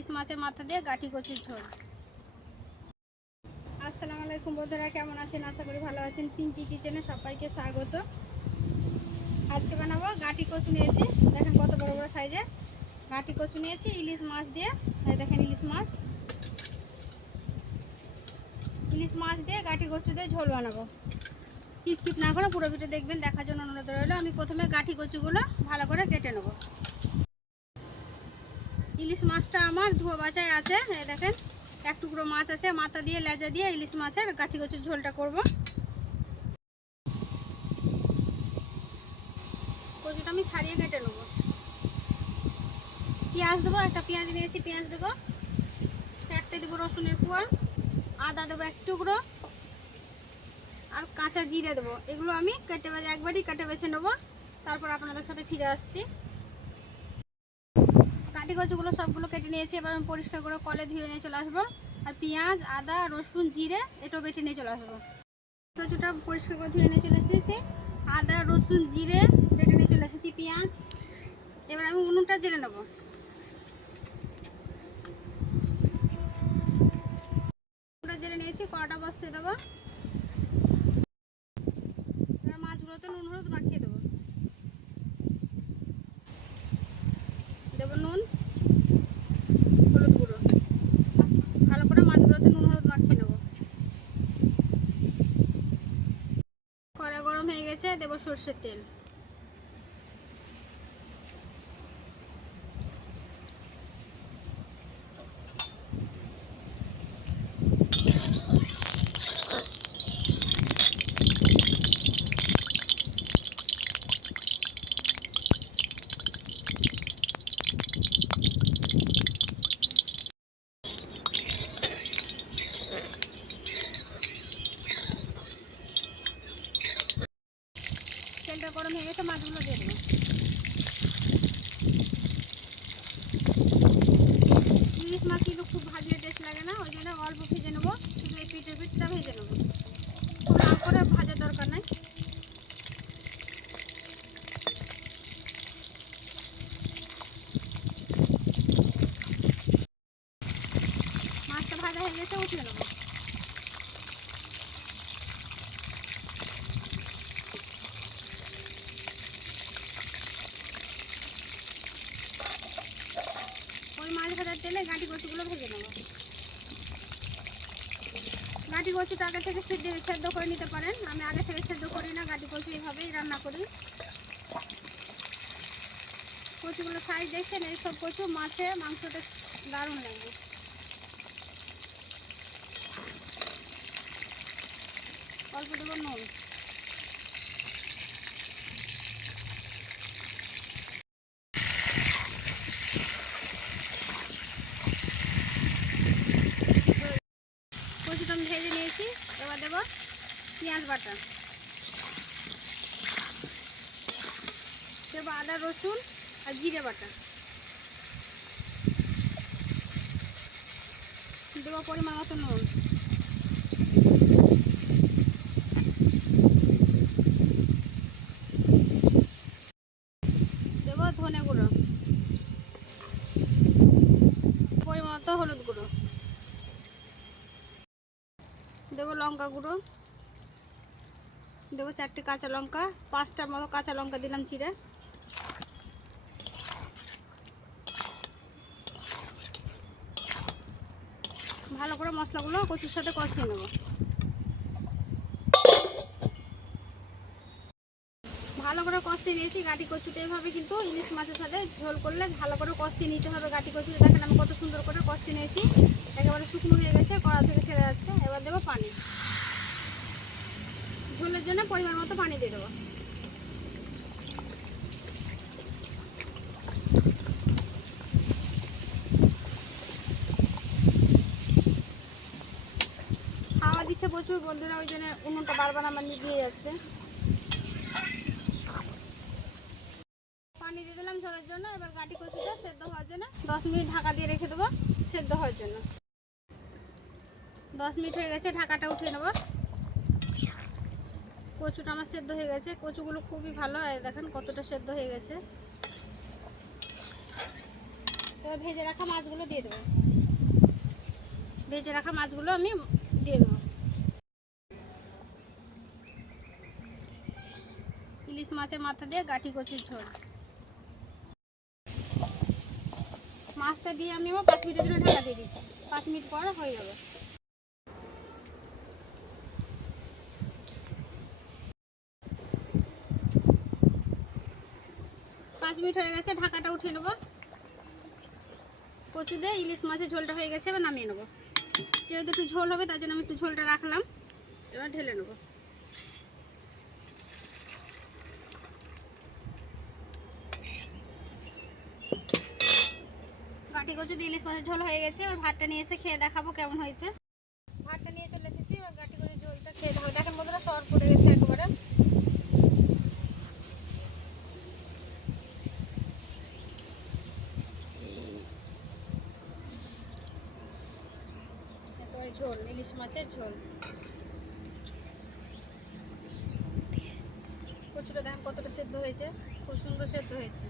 ইলিশ মাছের মাথা দিয়ে গাঠি কচুর ঝোল। আসসালামু আলাইকুম বন্ধুরা, কেমন আছেন? আশা করি ভালো আছেন। পিঙ্কি কিচেনে সবাইকে স্বাগত। আজকে বানাবো গাঠি কচু। নিয়েছি দেখেন কত বড় বড় সাইজের গাঠি কচু নিয়েছি ইলিশ মাছ দিয়ে। দেখেন ইলিশ মাছ দিয়ে গাঠি কচু দিয়ে ঝোল বানাবো। স্কিপ না করে পুরো ভিডিও দেখবেন, দেখার জন্য অনুরোধ রইল। আমি প্রথমে গাঠি কচুগুলো ভালো করে কেটে নেব। ইলিশ মাছটা আমার ধোয়া বাছাই আছে। এই দেখেন এক টুকরো মাছ আছে, মাথা দিয়ে লেজা দিয়ে ইলিশ মাছের গাঠি কচুর ঝোলটা করব। কচুটা আমি ছাড়িয়ে কেটে নেব। পেঁয়াজ দেবো, একটা পেঁয়াজ নিয়েছি, পেঁয়াজ দেবো। চারটে দেবো রসুনের কোয়া, আদা দেবো এক টুকরো, আর কাঁচা জিরে দেবো। এগুলো আমি একবারই কেটে বেছে নেবো, তারপর আপনাদের সাথে ফিরে আসছি। গাঠি কচুগুলো সবগুলো কেটে নিয়েছি। এবার আমি পরিষ্কার করে কলে ধুয়ে নিয়ে চলে আসবো। আর পেঁয়াজ, আদা, রসুন, জিরে এটাও বেটে নিয়ে চলে আসবো। কচুটা পরিষ্কার করে ধুয়ে নিয়ে চলে এসেছি। আদা, রসুন, জিরে বেটে নিয়ে চলে এসেছি, পেঁয়াজ। এবার আমি উনুনটা জেলে নেবো। জেলে নিয়েছি, কড়াটা বসিয়ে দেবো। এবার মাছগুলোতে নুন হলুদ মাখিয়ে দেবো। দেবো নুন, হলুদ গুঁড়ো। ভালো করে মাছগুলোতে নুন হলুদ মাখিয়ে নেবো। কড়া গরম হয়ে গেছে, দেবো সর্ষের তেল। তেলটা গরম হয়ে গেছে, মাছগুলো দিয়ে দেবো। ইলিশ মাছ কিন্তু খুব ভাজলে টেস্ট লাগে না, ওই জন্য অল্প ভেজে নেবো। শুধু এই পিঠটা ভেজে নেবো, খুব লাল করে ভাজার দরকার নাই। মাছটা ভাজা হয়ে গেছে, উঠিয়ে নেবো। ওই মাছ ভাজার তেলে গাঠি কচুগুলো ভেজে নেবো। গাঠি কচুটা আগে থেকে সেদ্ধ করে নিতে পারেন। আমি আগে থেকে সেদ্ধ করি না, গাঠি কচু এইভাবেই রান্না করি। কচুগুলো সাইজ দেখছেন, এইসব কচু মাছে মাংসতে দারুণ লাগবে। অল্প দেবো নুন। কচুটা আমি ভেজে নিয়েছি। এবার দেবো পেঁয়াজ বাটা, দেবো আদা, রসুন আর জিরে বাটা, দেবো পরিমাণ মতো নুন, দেবো ধনে গুঁড়ো, পরিমাণ মতো হলুদ গুঁড়ো, দেবো লঙ্কা গুঁড়ো, দেবো 4টে কাঁচা লঙ্কা, 5টার মতো কাঁচা লঙ্কা দিলাম চিড়ে। ভালো করে মশলাগুলো কচুর সাথে কষিয়ে নেব। ভালো করে কষিয়ে নিয়েছি। গাঠি কচুটা এভাবে কিন্তু ইলিশ মাছের সাথে ঝোল করলে ভালো করে কষিয়ে নিতে হবে। গাঠি কচুটা দেখেন আমি কত সুন্দর করে কষিয়ে নিয়েছি, একেবারে শুকনো হয়ে গেছে, কড়া থেকে ছেড়ে যাচ্ছে। এবার দেবো পানি, ঝোলের জন্য পরিমাণ মতো পানি দিয়ে দেবো। হাওয়া দিচ্ছে প্রচুর বন্ধুরা, ওই জন্য উনুনটা বারবার আমার নিভিয়ে যাচ্ছে। পানি দিয়ে দিলাম ঝোলের জন্য। এবার গাঠি কচুটা সেদ্ধ হওয়ার জন্য 10 মিনিট ঢাকা দিয়ে রেখে দেবো সেদ্ধ হওয়ার জন্য। 10 মিনিট হয়ে গেছে, ঢাকাটা উঠিয়ে নেবো। কচুটা আমার সেদ্ধ হয়ে গেছে। কচুগুলো খুবই ভালো, দেখেন কতটা সেদ্ধ হয়ে গেছে। এবার ভেজে রাখা মাছগুলো দিয়ে দেবো। ভেজে রাখা মাছগুলো আমি দিয়ে দেবো। ইলিশ মাছের মাথা দিয়ে গাঠি কচুর ঝোল। মাছটা দিয়ে আমি আবার 5 মিনিটের জন্য ঢাকা দিয়ে দিচ্ছি। 5 মিনিট পর হয়ে যাবে। 5 মিনিট হয়ে গেছে, ঢাকাটা উঠিয়ে নেবো। কচু দিয়ে ইলিশ মাছের ঝোলটা হয়ে গেছে, এবার নামিয়ে নেবো। যেহেতু একটু ঝোল হবে তার জন্য আমি একটু ঝোলটা রাখলাম। এবার ঢেলে নেবো। গাঠি কচু দিয়ে ইলিশ মাছের ঝোল হয়ে গেছে। এবার ভাতটা নিয়ে এসে খেয়ে দেখাবো কেমন হয়েছে। ভাতটা নিয়ে চলে এসেছি, এবার গাঠি কচুর ঝোলটা খেয়ে দেখাবো। দেখেন বন্ধুরা, সর পড়ে গেছে একেবারে। ঝোল, ইলিশ মাছের ঝোল। কচুটা দেখেন কতটা সেদ্ধ হয়েছে, খুব সুন্দর সেদ্ধ হয়েছে।